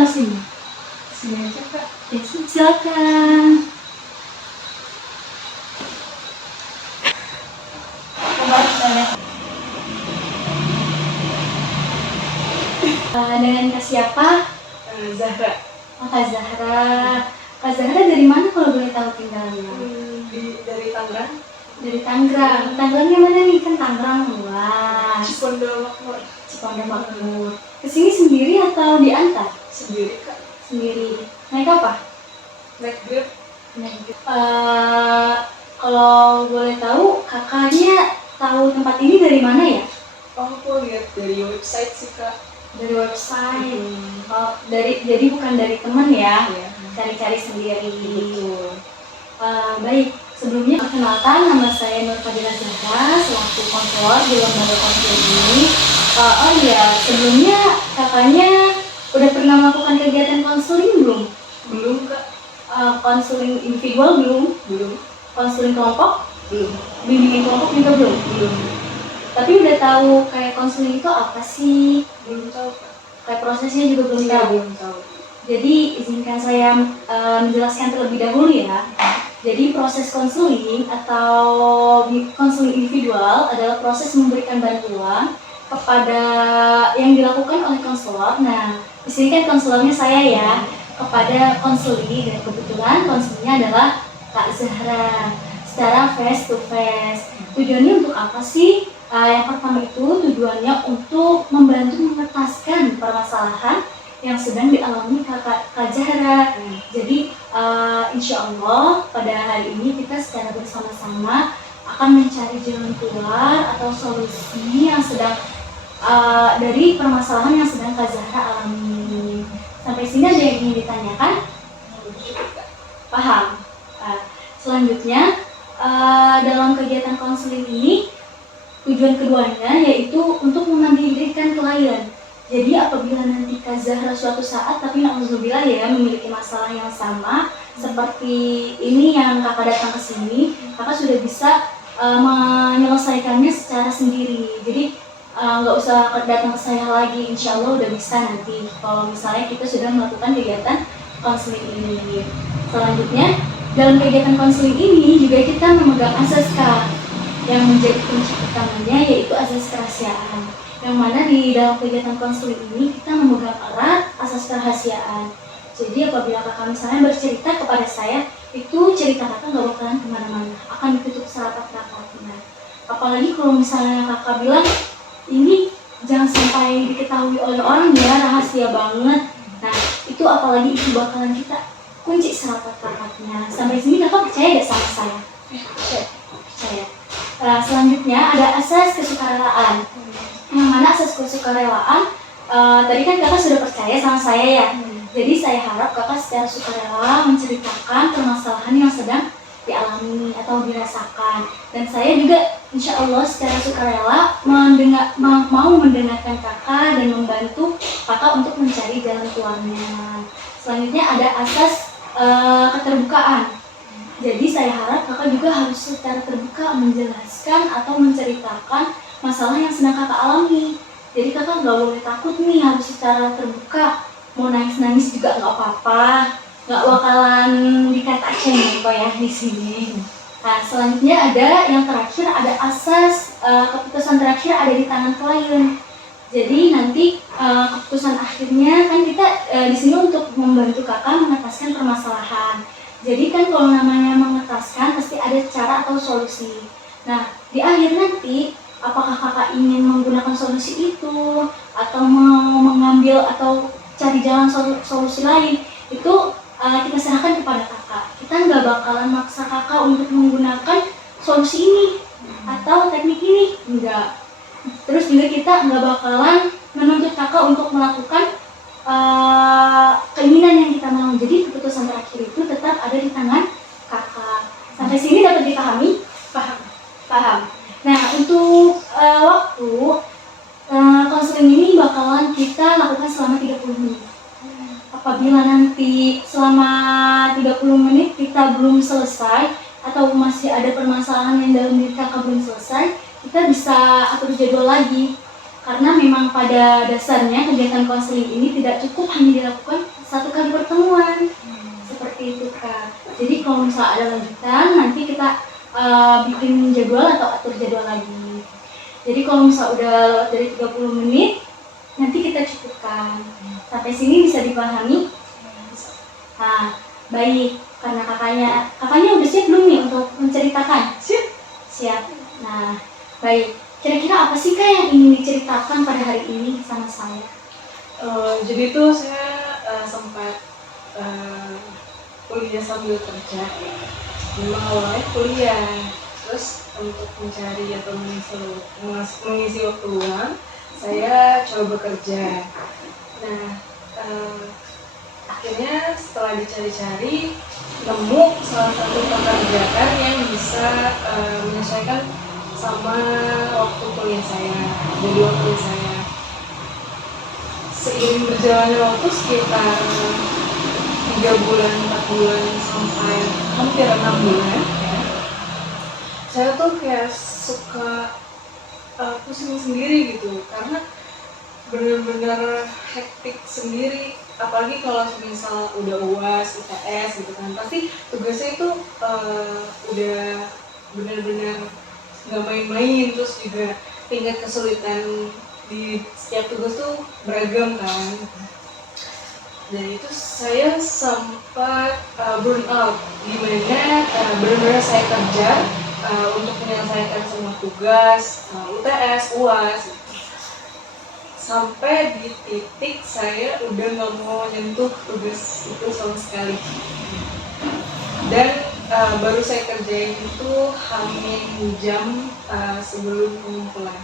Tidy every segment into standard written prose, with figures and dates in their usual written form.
atau sini? Sini aja Kak. Ya, silakan. Dengan Kak siapa? Zahra. Oh, Kak Zahra. Kak Zahra dari mana kalau boleh tahu tinggalnya? Dari Tangerang. Dari Tangerang. Tangerangnya mana nih? Kan Tangerang luas. Cipondo Makmur. Cipondo Makmur. Kesini sendiri atau diantar? Sendiri Kak. Sendiri. Naik apa? Naik Grab. Naik Grab. Kalau boleh tahu, kakaknya tahu tempat ini dari mana ya? Oh, aku lihat dari website sih Kak. Dari website. Oh, jadi bukan dari teman ya? Iya. Cari-cari sendiri. Betul. Baik, sebelumnya perkenalkan, nama saya Nur Fadila Zahra selaku konselor di lembaga konseling ini. Oh iya, sebelumnya kakaknya udah pernah melakukan kegiatan konseling belum? Belum Kak. Konseling individual belum? Belum. Konseling kelompok? Belum. Bimbingan kelompok juga belum? Belum. Tapi udah tahu kayak konseling itu apa sih? Belum tahu Kak. Kayak prosesnya juga belum Iya, tahu. belum tahu. Jadi izinkan saya menjelaskan terlebih dahulu ya. Jadi proses konseling atau konseling individual adalah proses memberikan bantuan kepada yang dilakukan oleh konselor. Nah, di sini kan konselornya saya ya, kepada konseli, dan kebetulan konselnya adalah Kak Zahra secara face to face. Tujuannya untuk apa sih? Yang pertama itu tujuannya untuk membantu mengetaskan permasalahan yang sedang dialami Kak Zahra. Jadi insya Allah pada hari ini kita secara bersama-sama akan mencari jalan keluar atau solusi yang sedang dari permasalahan yang sedang Kak Zahra alami. Sampai sini ada yang ingin ditanyakan? Paham? Selanjutnya dalam kegiatan konseling ini tujuan keduanya yaitu untuk memandirikan klien. Jadi apabila nanti Kak Zahra suatu saat, tapi na'udzubillah ya, memiliki masalah yang sama seperti ini yang kakak datang ke sini, kakak sudah bisa menyelesaikannya secara sendiri. Jadi nggak usah datang ke saya lagi, insya Allah udah bisa nanti kalau misalnya kita sudah melakukan kegiatan konseling ini. Selanjutnya dalam kegiatan konseling ini juga kita memegang asas yang menjadi kunci utamanya yaitu asas kerahasiaan. Yang mana di dalam kegiatan konseling ini kita memegang erat asas kerahasiaan. Jadi apabila kakak misalnya bercerita kepada saya, itu cerita kakak nggak bakalan kemana-mana, akan ditutup serapat-rapatnya. Apalagi kalau misalnya kakak bilang, ini jangan sampai diketahui oleh orang ya, rahasia banget. Nah itu apalagi itu bakalan kita kunci serapat-rapatnya. Sampai sini kakak percaya gak sama saya? Percaya. Selanjutnya ada asas kesukarelaan. Yang mana asas kesukarelaan, tadi kan kakak sudah percaya sama saya ya. Jadi saya harap kakak secara sukarela menceritakan permasalahan yang sedang dialami atau dirasakan. Dan saya juga insya Allah secara sukarela mau mendengarkan kakak dan membantu kakak untuk mencari jalan keluarnya. Selanjutnya ada asas keterbukaan. Jadi saya harap kakak juga harus secara terbuka menjelaskan atau menceritakan masalah yang sedang kakak alami. Jadi kakak nggak boleh takut nih, harus secara terbuka. Mau nangis-nangis juga nggak apa-apa, nggak bakalan dikata cengeng kok ya di sini. Nah selanjutnya ada yang terakhir, ada asas keputusan terakhir ada di tangan klien. Jadi nanti keputusan akhirnya kan kita di sini untuk membantu kakak mengetaskan permasalahan. Jadi kan kalau namanya mengetaskan pasti ada cara atau solusi. Nah di akhir nanti apakah kakak ingin menggunakan solusi itu atau mau mengambil atau cari jalan solusi lain, itu kita serahkan kepada kakak. Kita nggak bakalan maksa kakak untuk menggunakan solusi ini atau teknik ini, enggak. Terus juga kita nggak bakalan menuntut kakak untuk melakukan keinginan yang kita mau. Jadi keputusan terakhir itu tetap ada di tangan kakak. Sampai sini dapat dipahami? Paham. Nah untuk waktu konseling ini bakalan kita lakukan selama 30 menit. Apabila nanti selama 30 menit kita belum selesai atau masih ada permasalahan yang dalam diri kakak belum selesai, kita bisa atur jadwal lagi. Karena memang pada dasarnya kegiatan konseling ini tidak cukup hanya dilakukan satu kali pertemuan. Seperti itu Kak. Jadi kalau misalnya ada lanjutan, nanti kita bikin jadwal atau atur jadwal lagi. Jadi kalau misalnya udah lewat dari 30 menit, nanti kita cukupkan. Sampai sini bisa dipahami? Nah, baik. Karena kakaknya udah siap belum nih untuk menceritakan? Siap. Nah, baik. Kira-kira apa sih Kak yang ingin diceritakan pada hari ini sama saya? Jadi tuh saya sempat kuliah sambil kerja ya. Memang awalnya kuliah, terus untuk mencari atau mengisi waktu luang, saya coba bekerja. Nah, akhirnya setelah dicari-cari, nemu salah satu pekerjaan yang bisa menyesuaikan sama waktu kuliah saya, jadi waktu saya. Seiring berjalannya waktu sekitar 3 bulan, 4 bulan, sampai hampir 6 bulan ya, saya tuh kayak suka pusing sendiri gitu, karena bener-bener hektik sendiri. Apalagi kalau misal udah UAS, ITS gitu kan, pasti tugasnya itu udah bener-bener nggak main-main. Terus juga tingkat kesulitan di setiap tugas tuh beragam kan. Dan itu saya sempat burn out, dimana benar-benar saya kerja untuk menyelesaikan semua tugas, UTS, UAS, sampai di titik saya udah nggak mau nyentuh tugas itu sama sekali. Dan baru saya kerjain itu hamin jam sebelum pengumpulan.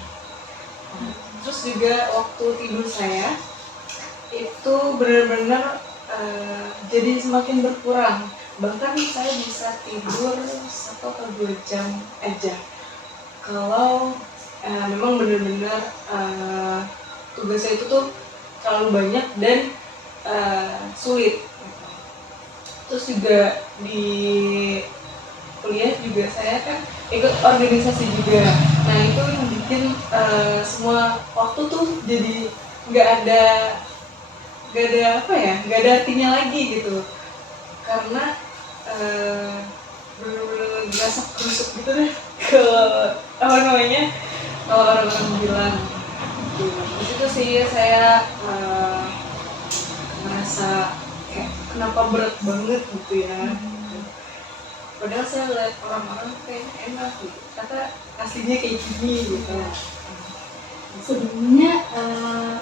Terus juga waktu tidur saya itu benar-benar jadi semakin berkurang. Bahkan saya bisa tidur 1 atau 2 jam aja kalau memang benar-benar tugasnya itu tuh terlalu banyak dan sulit. Terus juga di kuliah juga saya kan ikut organisasi juga. Nah itu yang bikin semua waktu tuh jadi nggak ada nggak ada artinya lagi gitu, karena bener-bener berasa kerusuk gitu deh ke apa namanya, kalau orang-orang bilang gitu. Di situ sih saya merasa kayak kenapa berat banget gitu ya. Padahal saya lihat orang-orang kayak enak gitu, kata aslinya kayak gini gitu. Sebelumnya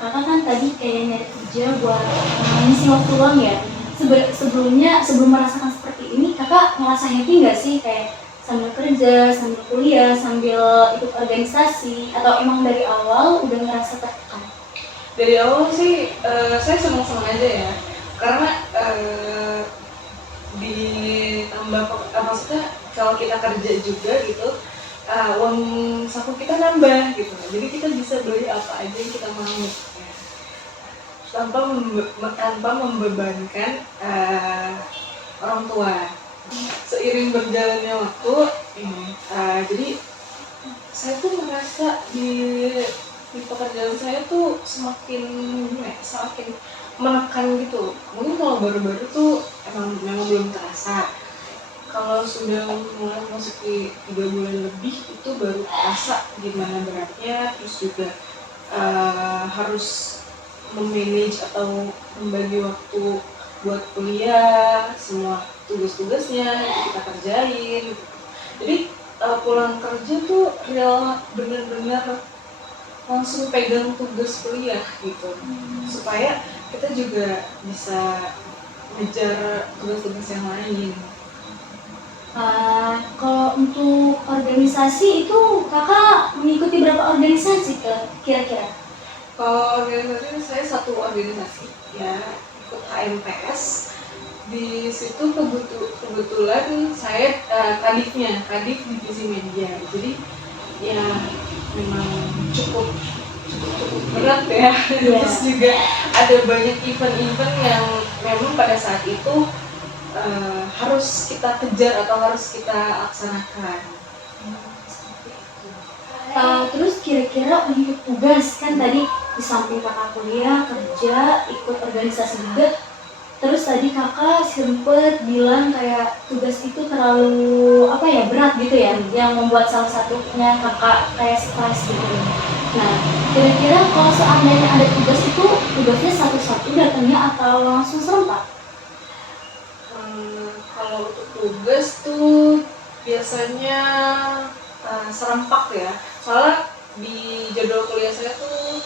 kakak kan tadi kayak nyari kerja buat mengisi waktu luang ya. Sebelum merasakan seperti ini, kakak ngerasa happy nggak sih kayak sambil kerja, sambil kuliah, sambil ikut organisasi, atau emang dari awal udah ngerasa tertekan? Dari awal sih saya senang-senang aja ya, karena ditambah maksudnya kalau kita kerja juga gitu, uang saku kita nambah gitu, jadi kita bisa beli apa aja yang kita mau ya, tanpa membebankan orang tua. Seiring berjalannya waktu ini, jadi saya tuh merasa di pekerjaan saya tuh semakin menekan gitu. Mungkin kalau baru-baru tuh memang belum terasa. Kalau sudah mulai memasuki 3 bulan lebih itu baru terasa gimana beratnya. Terus juga harus memanage atau membagi waktu buat kuliah, semua tugas-tugasnya kita kerjain. Jadi pulang kerja tuh real bener-bener langsung pegang tugas kuliah gitu, supaya kita juga bisa ngejar tugas-tugas yang lain. Kalau untuk organisasi itu kakak mengikuti berapa organisasi kira-kira? Kalau organisasi saya satu organisasi ya, ikut HMPS. Di situ kebetulan saya kadif divisi media, jadi ya memang cukup berat ya. Terus juga ada banyak event-event yang memang pada saat itu harus kita kejar atau harus kita laksanakan. Terus kira-kira untuk tugas kan tadi di samping kakak kuliah, kerja, ikut organisasi juga. Terus tadi kakak sempet bilang kayak tugas itu terlalu apa ya, berat gitu ya, yang membuat salah satunya kakak kayak stres gitu. Nah, kira-kira kalau seandainya ada tugas itu tugasnya satu-satu datangnya atau langsung serempak? Kalau untuk tugas tuh biasanya serempak ya. Soalnya di jadwal kuliah saya tuh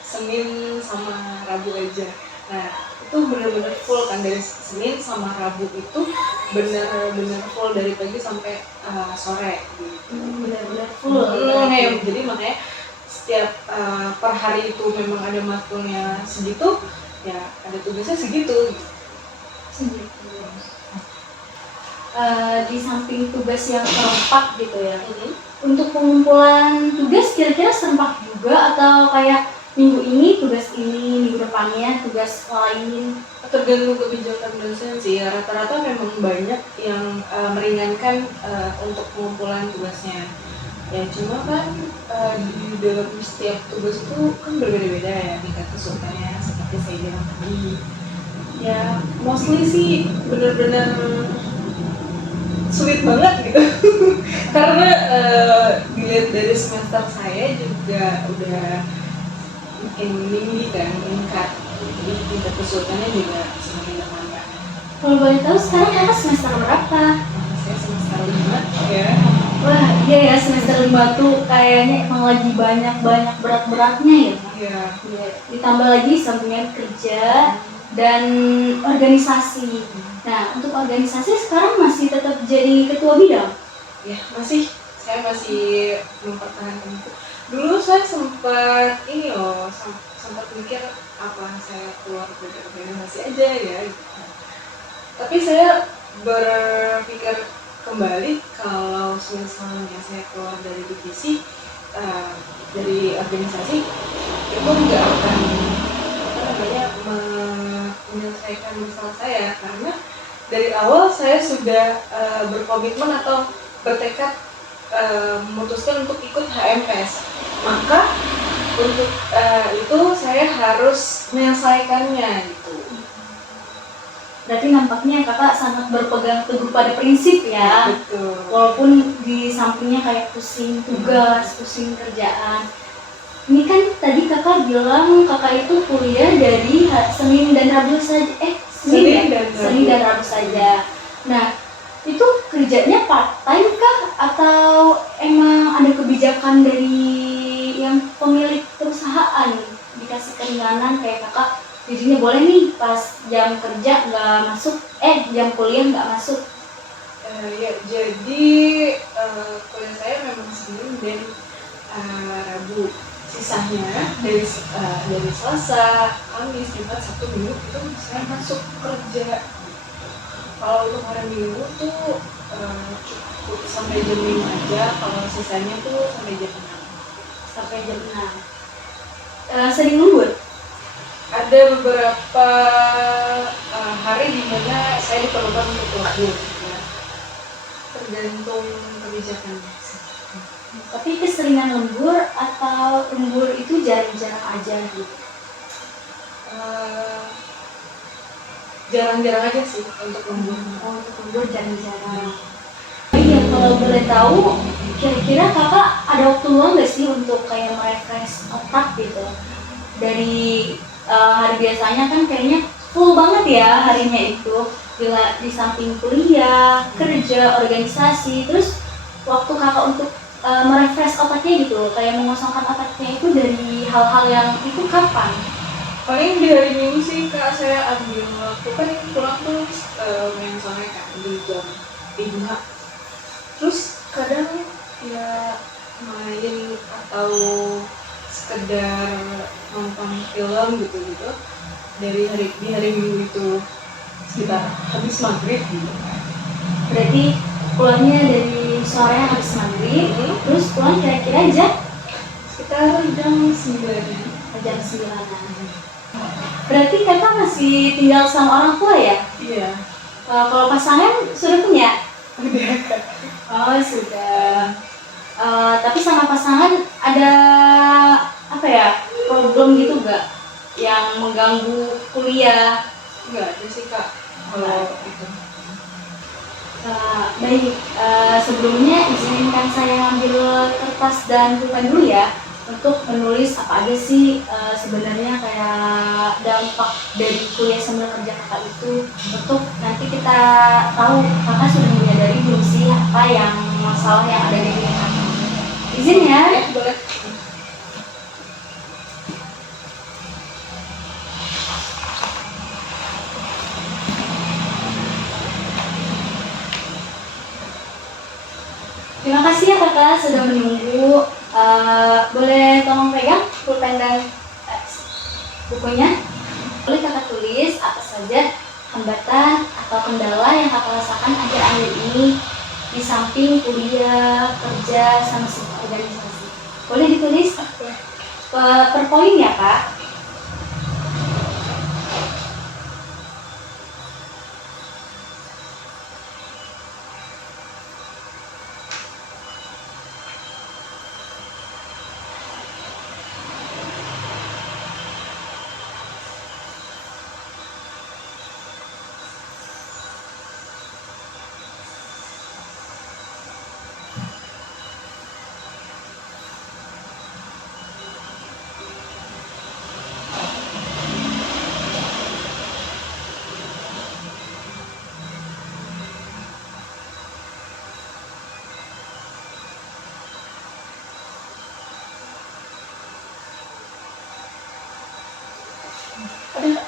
Senin sama Rabu aja. Nah, itu benar-benar full kan, dari Senin sama Rabu itu benar-benar full dari pagi sampai sore gitu. Benar-benar full. Ya, jadi makanya setiap per hari itu memang ada matkulnya segitu, ya ada tugasnya segitu. Di samping tugas yang serempak gitu ya, untuk pengumpulan tugas kira-kira serempak juga atau kayak minggu ini tugas ini, minggu depannya tugas lain? Tergantung kebijakan dosen sih ya, rata-rata memang banyak yang meringankan untuk pengumpulan tugasnya ya, cuma kan di dalam setiap tugas itu kan berbeda-beda ya tingkat kesulitannya, seperti saya bilang tadi ya, mostly sih benar-benar sulit banget gitu karena dilihat dari semester saya juga udah makin tinggi kan, meningkat, jadi tingkat kesulitannya juga semakin bertambah. Kalau boleh tahu sekarang kakak semester berapa? Saya semester 5 ya. Wah iya ya, semester 5 tuh kayaknya emang lagi banyak berat-beratnya ya. Iya. Ditambah lagi sampingan kerja dan organisasi. Nah, untuk organisasi sekarang masih tetap jadi ketua bidang? Ya, masih. Saya masih mempertahankan itu. Dulu saya sempat sempat mikir apa saya keluar dari organisasi aja ya. Tapi saya berpikir kembali kalau misalnya saya keluar dari divisi, dari organisasi, itu nggak akan menyelesaikan masalah saya, karena dari awal saya sudah berkomitmen atau bertekad memutuskan untuk ikut HMPS, maka untuk itu saya harus menyelesaikannya gitu. Berarti nampaknya kakak sangat berpegang teguh pada prinsip ya. Betul. Walaupun di sampingnya kayak pusing tugas, pusing kerjaan. Ini kan tadi kakak bilang kakak itu kuliah dari Senin dan Rabu saja. Senin dan Rabu saja. Nah, itu kerjanya part time kah atau emang ada kebijakan dari yang pemilik perusahaan dikasih keringanan kayak kakak jadinya boleh nih pas jam kerja nggak masuk, jam kuliah nggak masuk? Ya, jadi kuliah saya memang Senin dan Rabu. Sisanya dari Selasa, Kamis, Jumat, Sabtu, Minggu itu saya masuk kerja. Kalau untuk hari Minggu tuh cukup sampai jam 5 aja, kalau sisanya tuh sampai jam 6. Sampai jam 6. Sering lembur? Ada beberapa hari di mana saya diperlukan untuk lembur, ya. Tergantung kebijakannya. Tapi keseringan lembur atau lembur itu jarang-jarang aja gitu? Jarang-jarang aja sih untuk lembur. Untuk lembur jarang-jarang. Iya, kalau boleh tahu, kira-kira kakak ada waktu luang nggak sih untuk kayak merefresh otak gitu? Dari hari biasanya kan kayaknya full banget ya harinya itu, bila di samping kuliah, kerja, organisasi, terus waktu kakak untuk merefresh otaknya gitu, kayak mengosongkan otaknya itu dari hal-hal yang itu kapan? Paling di hari Minggu sih kak, saya ambil waktu, kan pulang tuh main sore kan di jam 5. Terus kadang ya main atau sekedar nonton film gitu di hari Minggu itu sekitar habis maghrib gitu. Berarti pulangnya dari sore habis maghrib, terus pulang kira-kira jam? Sekitar jam 9. Jam 9. Berarti kakak masih tinggal sama orang tua ya? Iya. Kalau pasangan sudah punya? Udah. Oh sudah. Tapi sama pasangan ada apa ya, problem gitu nggak yang mengganggu kuliah? Nggak ada sih Kak kalau itu. Baik, sebelumnya izinkan saya ngambil kertas dan pulpen dulu ya untuk menulis apa aja sih sebenarnya kayak dampak dari kuliah sambil kerja kakak itu, untuk nanti kita tahu kakak sudah menyadari belum sih apa yang masalah yang ada di diri kakak. Izin ya. Ya, boleh. Terima kasih ya kakak sudah menunggu. Boleh tolong pegang pulpen dan bukunya. Boleh kakak tulis apa saja hambatan atau kendala yang kakak rasakan akhir-akhir ini di samping kuliah, kerja, sama organisasi. Boleh ditulis per poin ya kak.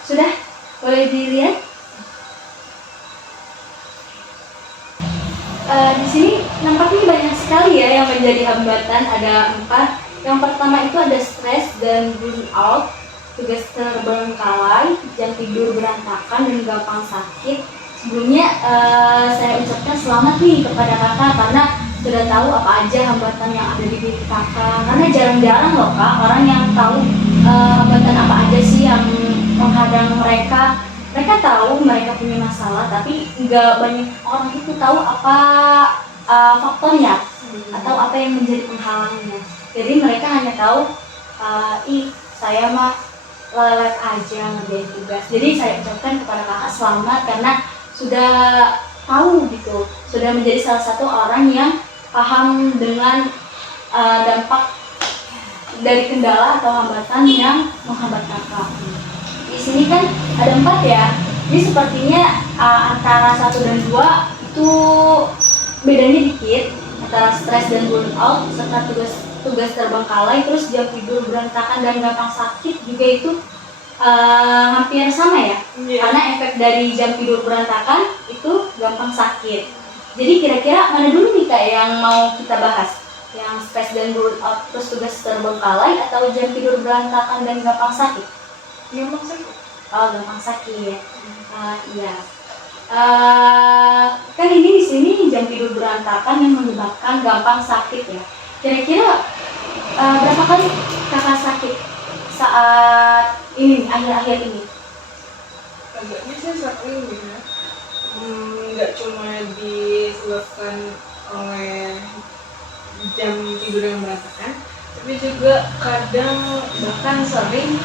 Sudah? Boleh dilihat? Di sini nampaknya banyak sekali ya yang menjadi hambatan, ada 4. Yang pertama itu ada stres dan burnout, tugas terbengkalai, jam tidur berantakan dan gampang sakit. Sebelumnya saya ucapkan selamat nih kepada kakak karena sudah tahu apa aja hambatan yang ada di diri kakak. Karena jarang-jarang loh kak orang yang tahu hambatan apa aja sih yang menghadang mereka. Mereka tahu mereka punya masalah, tapi nggak banyak orang itu tahu apa faktornya atau apa yang menjadi penghalangnya. Jadi mereka hanya tahu, saya mah lelet aja ngerjain tugas. Jadi saya ucapkan kepada kakak selamat karena sudah tahu gitu, sudah menjadi salah satu orang yang paham dengan dampak dari kendala atau hambatan yang menghambat kakak. Di sini kan ada 4 ya, jadi sepertinya antara 1 dan 2 itu bedanya dikit, antara stres dan burnout serta tugas terbengkalai, terus jam tidur berantakan dan gampang sakit juga itu hampir sama ya. Karena efek dari jam tidur berantakan itu gampang sakit. Jadi kira-kira mana dulu nih kak yang mau kita bahas? Yang stres dan burnout terus tugas terbengkalai atau jam tidur berantakan dan gampang sakit? Gampang sakit. Oh, gampang sakit. Iya. Kan ini di sini jam tidur berantakan yang menyebabkan gampang sakit ya. Kira-kira berapa kali kakak sakit saat ini akhir-akhir ini? Agaknya sih sering ya. Nggak cuma disebabkan oleh jam tidur yang berantakan, tapi juga kadang bahkan sering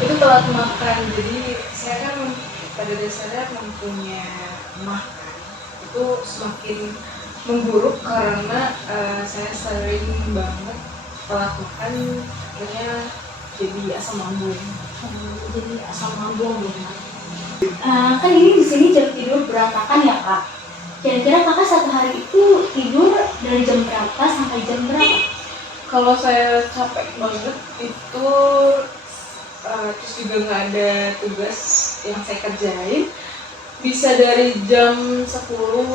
itu telat makan. Jadi saya kan pada dasarnya mempunyai makan itu semakin memburuk karena saya sering banget telat makan, akhirnya jadi asam lambung. Jadi asam lambung ya. Kan ini di sini jam tidur berantakan ya kak. Kira-kira kakak satu hari itu tidur dari jam berapa sampai jam berapa? Kalau saya capek banget itu terus juga nggak ada tugas yang saya kerjain, bisa dari jam 10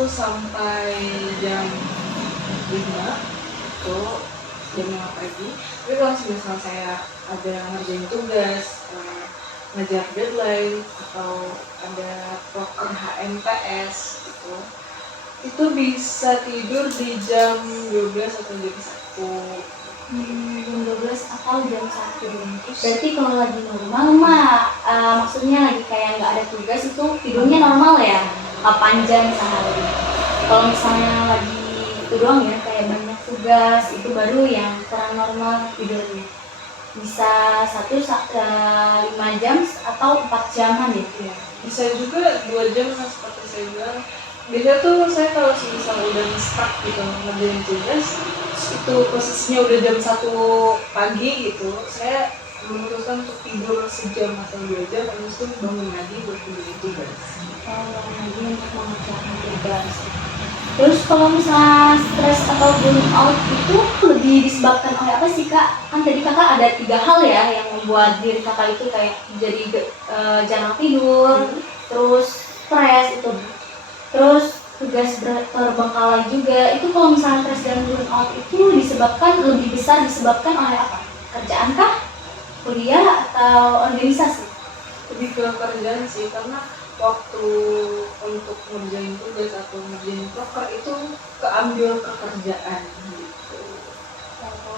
sampai jam 5 itu jam 5 pagi. Tapi kalau misalnya saya ada ngerjain tugas, ngejar deadline atau ada proker HMPS itu bisa tidur di jam 12 atau jam 1. Jam 12 atau jam 1. Berarti kalau lagi normal mah maksudnya lagi kayak nggak ada tugas itu tidurnya normal ya, 8 jam sehari. Kalau misalnya lagi itu doang ya kayak banyak tugas tugas itu baru yang kurang normal tidurnya. Bisa 5 jam atau 4 jaman gitu ya. Bisa juga 2 jam seperti saya bilang. Biasanya tuh saya kalau misal udah stuck gitu ngerjain tugas, terus itu posisinya udah jam 1 pagi gitu, saya memutuskan untuk tidur sejam atau 2 jam, habis itu bangun lagi buat ngerjain tugas. Lagi untuk mengerjakan tugas. Terus kalau misalnya stres atau burnout itu lebih disebabkan oleh apa sih kak? Kan tadi kakak ada 3 hal ya yang membuat diri kakak itu kayak jadi jarang tidur, terus stres itu, terus tugas terbengkalai juga. Itu kalau misalnya stres dan burnout itu lebih besar disebabkan oleh apa? Kerjaan kah? Kuliah atau organisasi? Lebih ke kerjaan sih, karena waktu untuk ngerjain tugas atau ngerjain proker itu keambil ke kerjaan gitu.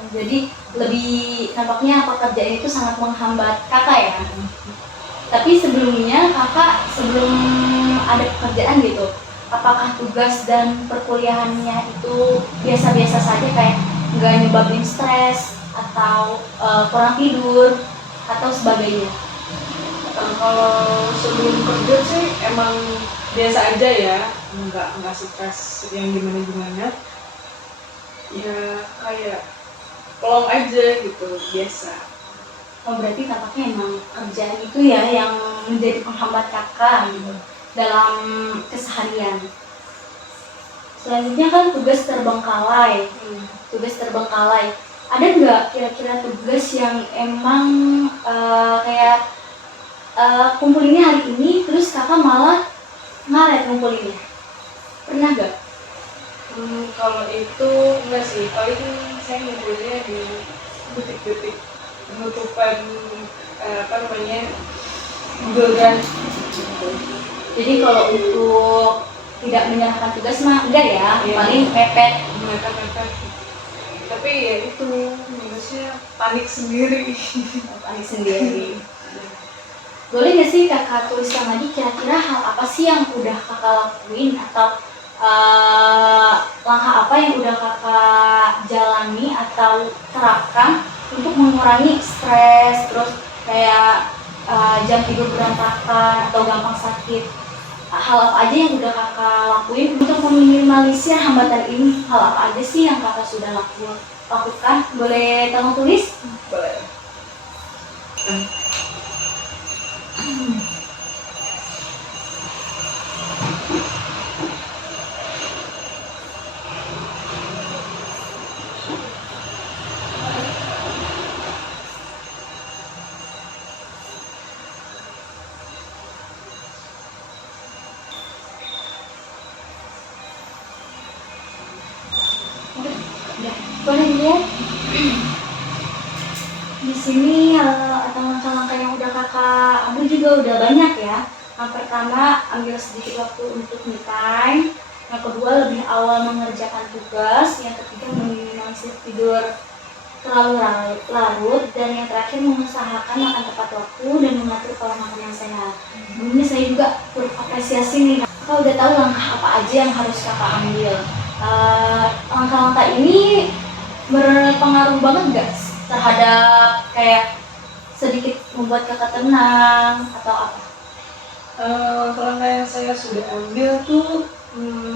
Jadi lebih nampaknya pekerjaan itu sangat menghambat kakak ya. Tapi sebelumnya kakak sebelum ada pekerjaan gitu, apakah tugas dan perkuliahannya itu biasa-biasa saja kayak nggak nyebabin stres atau kurang tidur atau sebagainya? Kalau sebelum kerja sih emang biasa aja ya, nggak stres yang gimana ya, kayak pelong aja gitu, biasa. Oh berarti tampaknya emang kerjaan itu ya yang menjadi penghambat kakak gitu dalam keseharian. Selanjutnya kan tugas terbengkalai. Ada nggak kira-kira tugas yang emang kayak kumpulinnya hari ini terus kakak malah ngaret ngumpulinnya? Pernah nggak? Kalau itu enggak sih, paling saya ngumpulinnya di detik-detik penutupan Google Drive gitu. Jadi kalau untuk tidak menyerahkan tugas mah enggak ya, paling mepet. Tapi ya itu minusnya panik sendiri. Boleh nggak sih kakak tuliskan lagi kira-kira hal apa sih yang udah kakak lakuin atau langkah apa yang udah kakak jalani atau terapkan untuk mengurangi stres, terus kayak jam tidur berantakan atau gampang sakit? Hal apa aja yang udah kakak lakuin untuk meminimalisir hambatan ini? Hal apa aja sih yang kakak sudah lakukan? Boleh tolong tulis? Boleh. Boleh dilihat di sini atau langkah-langkah yang udah kakak ambil juga udah banyak ya. Yang pertama, ambil sedikit waktu untuk me time. Yang kedua, lebih awal mengerjakan tugas. Yang ketiga, meminimalisir tidur terlalu larut. Dan yang terakhir, mengusahakan makan tepat waktu dan mengatur pola makan yang sehat. Ini saya juga turut apresiasi nih, kakak udah tahu langkah apa aja yang harus kakak ambil. Langkah-langkah ini berpengaruh banget gak terhadap kayak sedikit membuat kakak tenang atau apa? Langkah yang saya sudah ambil tuh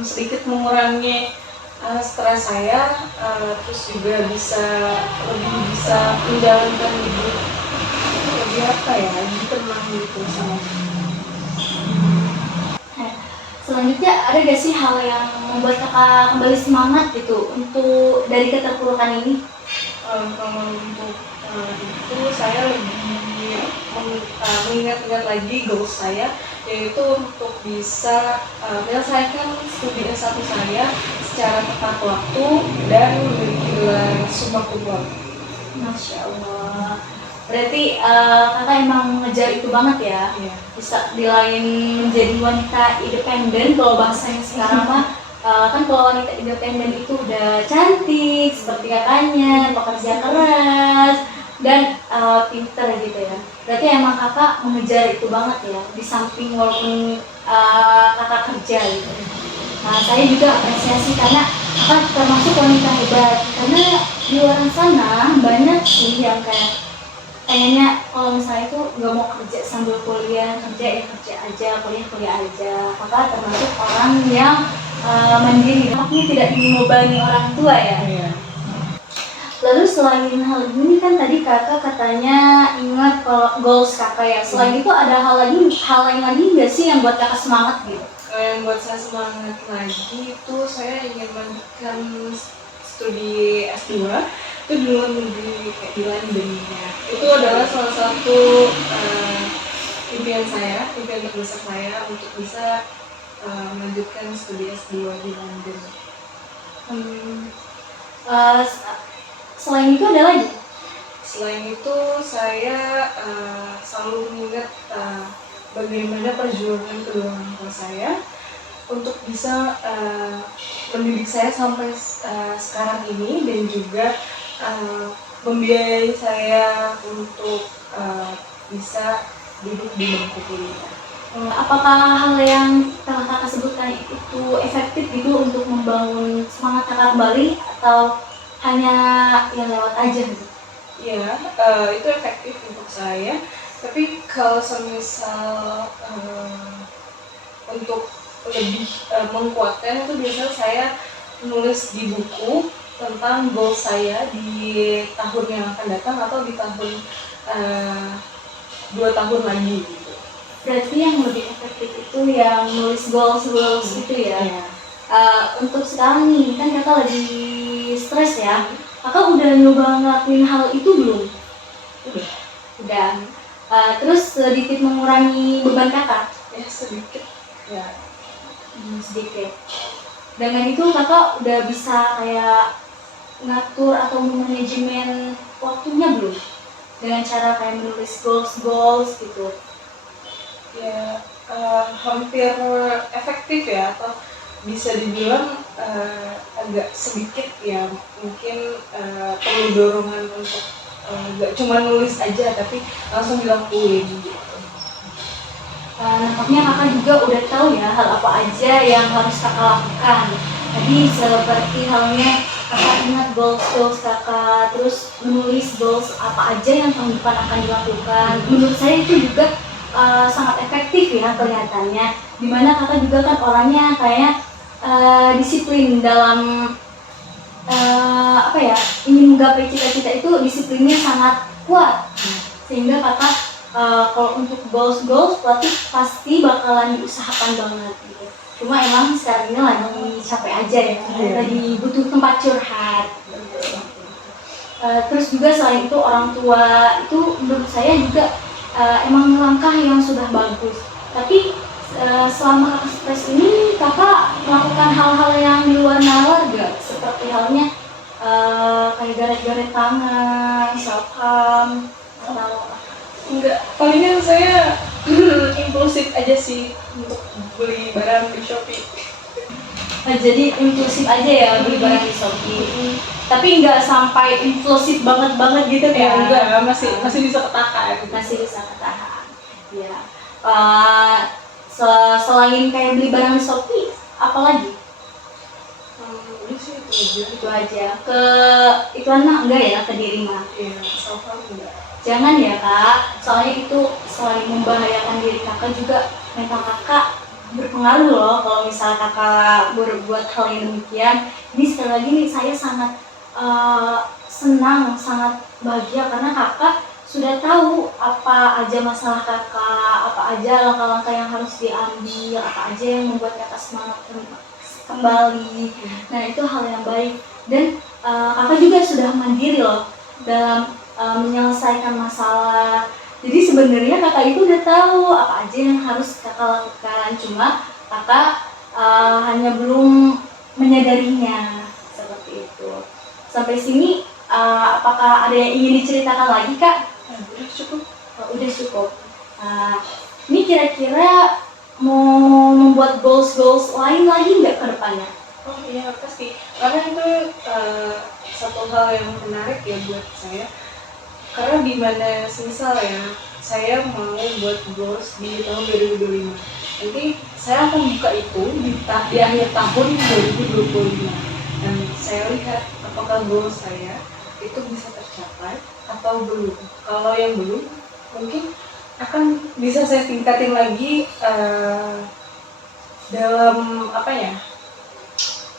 sedikit mengurangi stres saya, terus juga lebih bisa menjalankan hidup lebih lebih tenang gitu sama. Selanjutnya ada gak sih hal yang membuat kakak kembali semangat gitu untuk dari keterpurukan ini? Kalau untuk itu saya lebih mengingat-ingat lagi goals saya, yaitu untuk bisa menyelesaikan studi S1 saya secara tepat waktu dan memiliki gelar summa cum laude. Masya Allah. Berarti kakak emang mengejar itu banget ya? Iya. Bisa di lain menjadi wanita independen, kalau bahasanya sekarang mah kan kalau wanita independen itu udah cantik seperti kakaknya, pekerja keras dan pinter gitu ya. Berarti emang kakak mengejar itu banget ya, di samping walaupun kakak kerja gitu. Nah saya juga apresiasi karena kakak termasuk wanita hebat, karena di luar sana banyak sih yang kayak kayaknya kalau misalnya itu nggak mau kerja sambil kuliah, kerja ya kerja aja, kuliah kuliah aja. Kakak termasuk orang yang mandiri, tapi tidak ingin membebani orang tua ya. Iya. Lalu selain hal ini kan tadi kakak katanya ingat kalau goals kakak ya. Selain itu ada hal lain lagi nggak sih yang buat kakak semangat gitu? Yang buat saya semangat lagi itu saya ingin melanjutkan studi S2 itu di luar negeri, kayak di London ya. Itu adalah salah satu impian terbesar saya untuk bisa melanjutkan studi S2 di London. Uh, Selain itu ada lagi? Selain itu saya selalu mengingat bagaimana perjuangan kedua orang tua saya untuk bisa mendidik saya sampai sekarang ini, dan juga membiayai saya untuk bisa duduk di bangku kuliah. Apakah hal yang telah kakak sebutkan itu efektif gitu untuk membangun semangat kakak kembali, atau hanya yang lewat aja gitu? Iya, itu efektif untuk saya. Tapi kalau semisal untuk lebih menguatkan itu biasanya saya menulis di buku tentang goal saya di tahun yang akan datang atau di tahun 2 tahun lagi gitu. Berarti yang lebih efektif itu yang nulis goals gitu ya? Iya. Untuk sekarang nih, kan kakak lagi stres ya, kakak udah nyoba ngelakuin hal itu belum? Udah. Terus sedikit mengurangi beban kakak? Ya sedikit ya. Sedikit. Dengan itu kakak udah bisa kayak ngatur atau manajemen waktunya belum? Dengan cara kayak menulis goals gitu. Ya hampir efektif ya, atau bisa dibilang agak sedikit ya, mungkin perlu dorongan untuk gak cuma nulis aja tapi langsung dilakuin gitu. Nampaknya kakak juga udah tahu ya hal apa aja yang harus kakak lakukan. Tadi seperti halnya kakak ingat goals kakak, terus menulis goals apa aja yang tahun depan akan dilakukan. Menurut saya itu juga sangat efektif ya kelihatannya. Dimana kakak juga kan orangnya kayak disiplin dalam ingin menggapai cita-cita itu, disiplinnya sangat kuat, sehingga kakak kalau untuk goals pasti bakalan diusahakan banget gitu. Cuma emang sekarang ini lagi capek aja ya, lagi butuh tempat curhat gitu. Terus juga selain itu orang tua itu menurut saya juga emang langkah yang sudah bagus. Tapi selama kakak stres ini, kakak melakukan hal-hal yang di luar nalar gak? Seperti halnya kayak garet-garet tangan, self-harm, atau Enggak, palingan saya impulsif aja sih untuk beli barang di Shopee. jadi impulsif aja ya beli barang di Shopee. Tapi nggak sampai impulsif banget gitu Ya, ya? enggak, masih bisa ketahan. Masih bisa ketahan. Ya. Selain kayak beli barang di Shopee, apalagi? Udah sih itu aja. Itu aja. Ke iklan mah enggak ya, ke diri mah? Iya, so-far enggak. Jangan ya kak, soalnya itu selain membahayakan diri kakak juga mental kakak berpengaruh loh kalau misal kakak berbuat hal yang demikian. Ini sekali lagi nih saya sangat senang, sangat bahagia karena kakak sudah tahu apa aja masalah kakak, apa aja langkah-langkah yang harus diambil, apa aja yang membuat kakak semangat kembali. Nah itu hal yang baik, dan kakak juga sudah mandiri loh dalam menyelesaikan masalah. Jadi sebenarnya kakak itu udah tahu apa aja yang harus kakak lakukan, cuma kakak hanya belum menyadarinya seperti itu. Sampai sini apakah ada yang ingin diceritakan lagi kak? Udah cukup. Udah cukup. Ini kira-kira mau membuat goals lain lagi nggak ke depannya? Oh iya pasti, karena itu satu hal yang menarik ya buat saya. Karena dimana semisal ya saya mau buat goals di tahun 2025, nanti saya akan buka itu di akhir tahun 2025. Nah saya lihat apakah goal saya itu bisa tercapai atau belum. Kalau yang belum, mungkin akan bisa saya tingkatin lagi dalam apa ya,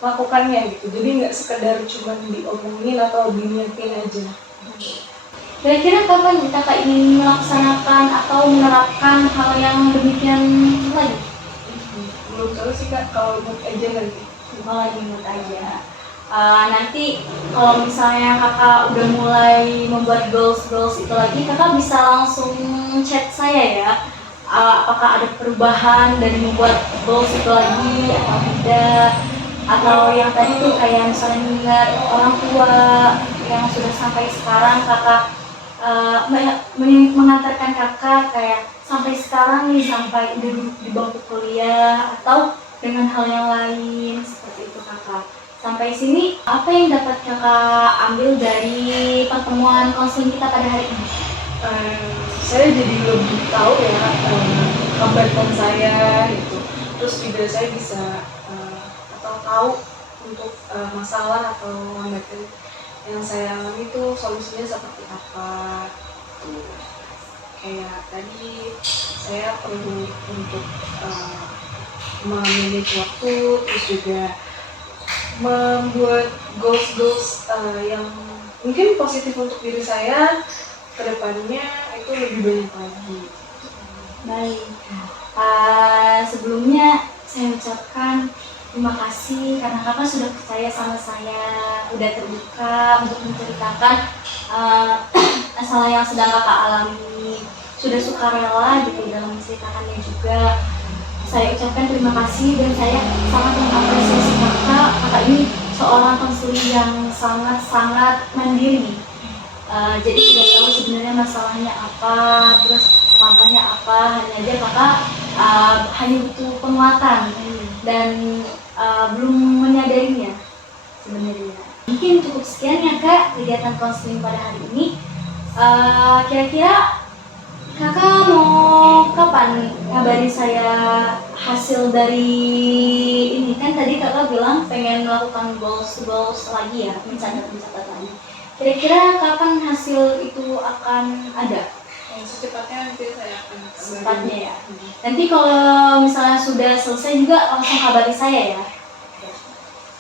lakukannya gitu. Jadi nggak sekedar cuma diomongin atau diniatin aja. Kira-kira kapan kakak ingin melaksanakan atau menerapkan hal yang demikian lagi? Belum tahu sih Kak, kalau mood aja nanti. Kalau lagi mood aja. Nanti kalau misalnya kakak udah mulai membuat goals itu lagi, kakak bisa langsung chat saya ya. Apakah ada perubahan dari membuat goals itu lagi atau tidak? Atau yang tadi tuh kayak misalnya mengingat orang tua yang sudah sampai sekarang, kakak mengantarkan kakak kayak sampai sekarang nih, sampai di bangku kuliah atau dengan hal yang lain seperti itu kakak. Sampai sini apa yang dapat kakak ambil dari pertemuan konseling kita pada hari ini? Saya jadi lebih tahu ya hambatan saya gitu. Terus juga saya bisa atau tahu untuk masalah atau hambatan yang saya alami itu solusinya seperti apa. Tuh. Kayak tadi saya perlu untuk memanage waktu, terus juga membuat goals yang mungkin positif untuk diri saya ke depannya itu lebih banyak lagi. Baik, sebelumnya saya ucapkan terima kasih karena kakak sudah percaya sama saya, udah terbuka untuk menceritakan masalah yang sedang kakak alami, sudah sukarela gitu dalam menceritakannya juga. Saya ucapkan terima kasih dan saya sangat mengapresiasi kakak. Kakak ini seorang konselor yang sangat-sangat mandiri. Jadi sudah tahu sebenarnya masalahnya apa, terus langkahnya apa. Hanya aja kakak hanya butuh penguatan dan belum menyadarinya sebenarnya. Mungkin cukup sekian ya kak kegiatan konseling pada hari ini. Kira-kira kakak mau kapan ngabari saya hasil dari ini? Kan tadi kakak bilang pengen melakukan goals lagi ya, mencatat lagi. Kira-kira kapan hasil itu akan ada? Secepatnya nanti saya akan Secepatnya ya. Nanti kalau misalnya sudah selesai juga langsung kabari saya ya.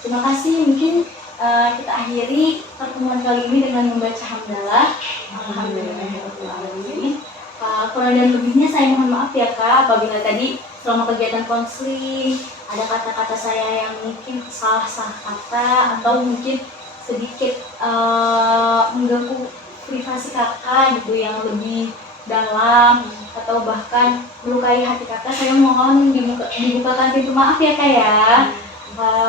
Terima kasih. Mungkin kita akhiri pertemuan kali ini dengan membaca hamdalah. Alhamdulillahirobbilalamin. Kurang dan lebihnya saya mohon maaf ya kak apabila tadi selama kegiatan konseling ada kata-kata saya yang mungkin salah kata atau mungkin sedikit mengganggu privasi kakak gitu yang lebih dalam atau bahkan melukai hati kakak. Saya mohon dibukakan pintu maaf ya kak ya.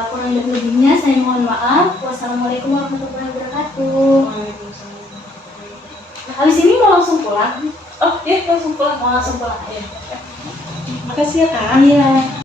Kurang dan lebihnya saya mohon maaf. Wassalamualaikum warahmatullahi wabarakatuh. Habis ini mau langsung pulang? Oh iya, langsung pulang. Mau langsung pulang ya. Makasih ya kak. Iya.